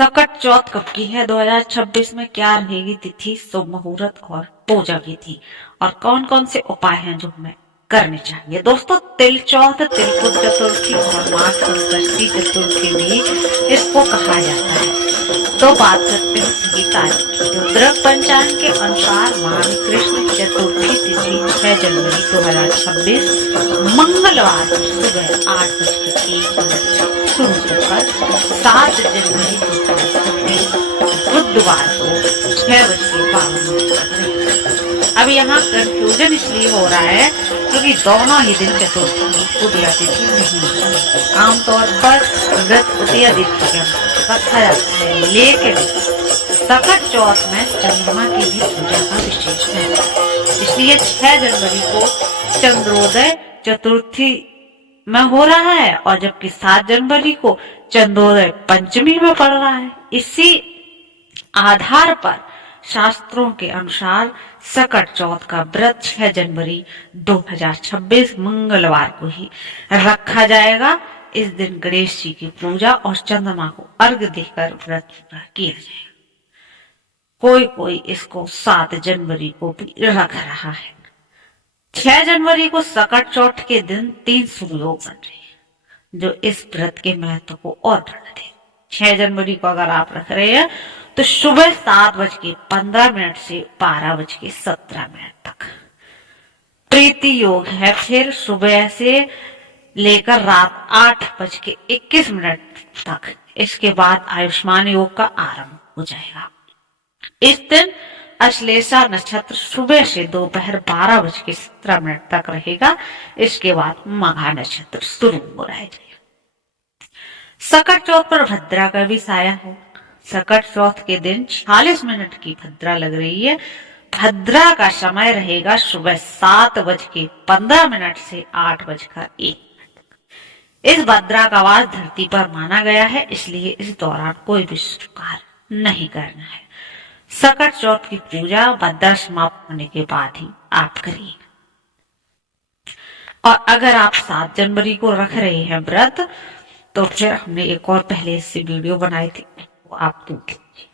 सकट चौथ कब की है 2026 में? क्या रहेगी तिथि, शुभ मुहूर्त और पूजा विधि, और कौन कौन से उपाय हैं जो हमें करने चाहिए? दोस्तों, तिल चौथ, तिलकुट चतुर्थी और माघ संकष्टी चतुर्थी भी इसको कहा जाता है। तो बात करते हैं सही तारीख की। तो ग्रह पंचांग के अनुसार माघ कृष्ण चतुर्थी तिथि 6 जनवरी 2026 मंगलवार को सुबह 8:01 शुरू होकर 7 जनवरी 2026 बुधवार को 6:52 तक रहेगी। अब यहाँ कंफ्यूजन इसलिए हो रहा है क्योंकि दोनों ही दिन चतुर्थी उदया तिथि नहीं है। आमतौर पर व्रत उदया तिथि के रखा जाता है, लेकिन सकट चौथ में चंद्रमा की भी पूजा का विशेष है, इसलिए 6 जनवरी को चंद्रोदय चतुर्थी में हो रहा है और जबकि 7 जनवरी को चंद्रोदय पंचमी में पड़ रहा है। इसी आधार पर शास्त्रों के अनुसार सकट चौथ का व्रत 6 जनवरी 2026 मंगलवार को ही रखा जाएगा। इस दिन गणेश जी की पूजा और चंद्रमा को अर्घ्य देकर व्रत पूरा किया जाएगा। कोई इसको 7 जनवरी को भी रख रहा है। 6 जनवरी को सकट चौथ के दिन 3 शुभ योग बन रहे हैं, जो इस व्रत के महत्व को और बढ़ा दे। 6 जनवरी को अगर आप रख रहे हैं तो सुबह 7:15 से 12:17 तक प्रीति योग है। फिर सुबह से लेकर रात 8:21 तक, इसके बाद आयुष्मान योग का आरंभ हो जाएगा। इस दिन अश्लेषा नक्षत्र सुबह से दोपहर 12:17 तक रहेगा। इसके बाद मघा नक्षत्र शुरू हो जाएगा। सकट चौथ पर भद्रा का भी साया है। सकट चौथ के दिन 40 मिनट की भद्रा लग रही है। भद्रा का समय रहेगा सुबह 7:15 से 8:01। इस भद्रा का वास धरती पर माना गया है, इसलिए इस दौरान कोई भी शुभ कार्य नहीं करना है। सकट चौथ की पूजा भद्रा समाप्त होने के बाद ही आप करिए। और अगर आप 7 जनवरी को रख रहे हैं व्रत, तो फिर हमने एक और पहले इससे वीडियो बनाई थी, वो आप देख लीजिए।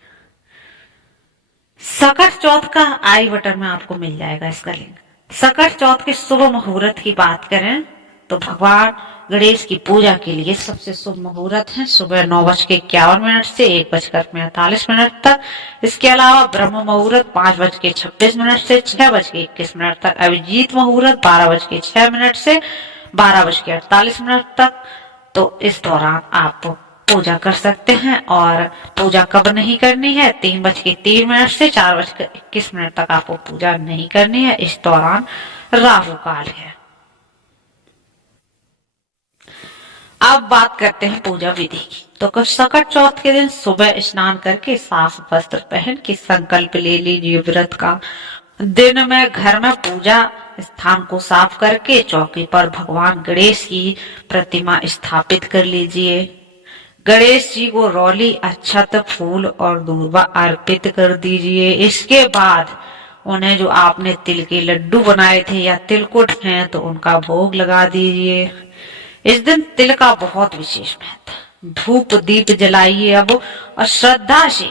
सकट चौथ का आई बटन में आपको मिल जाएगा इसका लिंक। सकट चौथ के शुभ मुहूर्त की बात करें तो भगवान गणेश की पूजा के लिए सबसे शुभ मुहूर्त है सुबह 9:51 से 1:45 तक। इसके अलावा ब्रह्म मुहूर्त 5:26 से 6:21 तक। अभिजीत मुहूर्त 12:06 से 12:48 तक। तो इस दौरान आप पूजा कर सकते हैं। और पूजा कब नहीं करनी है? 3:03 से 4:21 तक आपको पूजा नहीं करनी है। इस दौरान राहु काल है। अब बात करते हैं पूजा विधि की। तो सकट चौथ के दिन सुबह स्नान करके साफ वस्त्र पहन के संकल्प ले लीजिए व्रत का। दिन में घर में पूजा स्थान को साफ करके चौकी पर भगवान गणेश की प्रतिमा स्थापित कर लीजिए। गणेश जी को रौली, अक्षत, फूल और दूर्वा अर्पित कर दीजिए। इसके बाद उन्हें जो आपने तिल के लड्डू बनाए थे या तिलकुट हैं तो उनका भोग लगा दीजिए। इस दिन तिल का बहुत विशेष महत्व। धूप दीप जलाइए अब और श्रद्धा से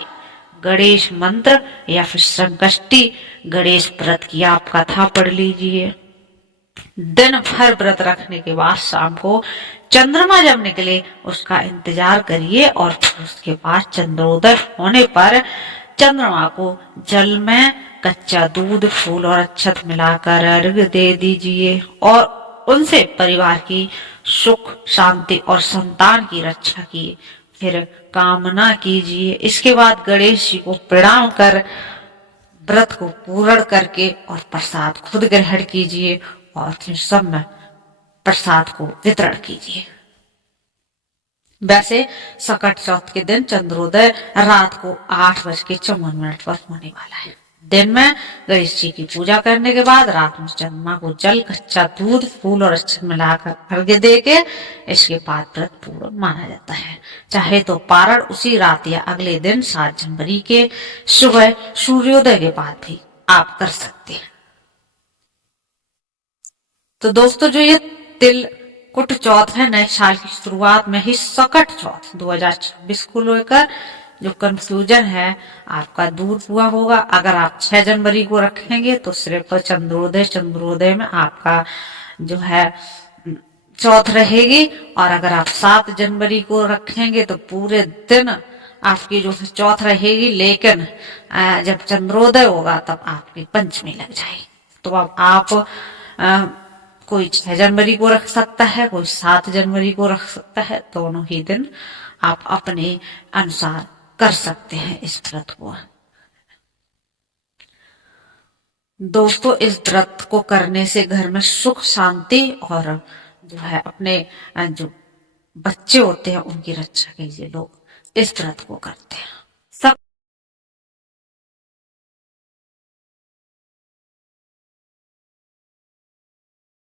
गणेश मंत्र या फिर संकष्टी गणेश व्रत की आप कथा पढ़ लीजिए। दिन भर व्रत रखने के बाद शाम को चंद्रमा जब निकले उसका इंतजार करिए और फिर उसके बाद चंद्रोदय होने पर चंद्रमा को जल में कच्चा दूध, फूल और अक्षत मिलाकर अर्घ्य दे दीजिए और उनसे परिवार की सुख, शांति और संतान की रक्षा की फिर कामना कीजिए। इसके बाद गणेश जी को प्रणाम कर व्रत को पूर्ण करके और प्रसाद खुद ग्रहण कीजिए और फिर सब में प्रसाद को वितरण कीजिए। वैसे सकट चौथ के दिन चंद्रोदय रात को 8:54 पर होने वाला है। दिन में गणेश जी की पूजा करने के बाद रात में चंद्रमा को जल, कच्चा दूध, फूल और अक्षत मिलाकर अर्घ्य देके इसके बाद व्रत पूर्ण माना जाता है। चाहे तो पारण उसी रात या अगले दिन 7 जनवरी के सुबह सूर्योदय के बाद भी आप कर सकते हैं। तो दोस्तों, जो ये तिलकुट चौथ है, नए साल की शुरुआत में ही सकट चौथ 2026 को लेकर जो कंफ्यूजन है आपका दूर हुआ होगा। अगर आप 6 जनवरी को रखेंगे तो सिर्फ चंद्रोदय में आपका जो है चौथ रहेगी, और अगर आप 7 जनवरी को रखेंगे तो पूरे दिन आपकी जो है चौथ रहेगी, लेकिन जब चंद्रोदय होगा तब आपकी पंचमी लग जाएगी। तो अब आप कोई 6 जनवरी को रख सकता है, कोई 7 जनवरी को रख सकता है, दोनों ही दिन आप अपने अनुसार कर सकते हैं इस व्रत को। दोस्तों, इस व्रत को करने से घर में सुख शांति और जो है अपने जो बच्चे होते हैं उनकी रक्षा के लिए लोग इस व्रत को करते हैं।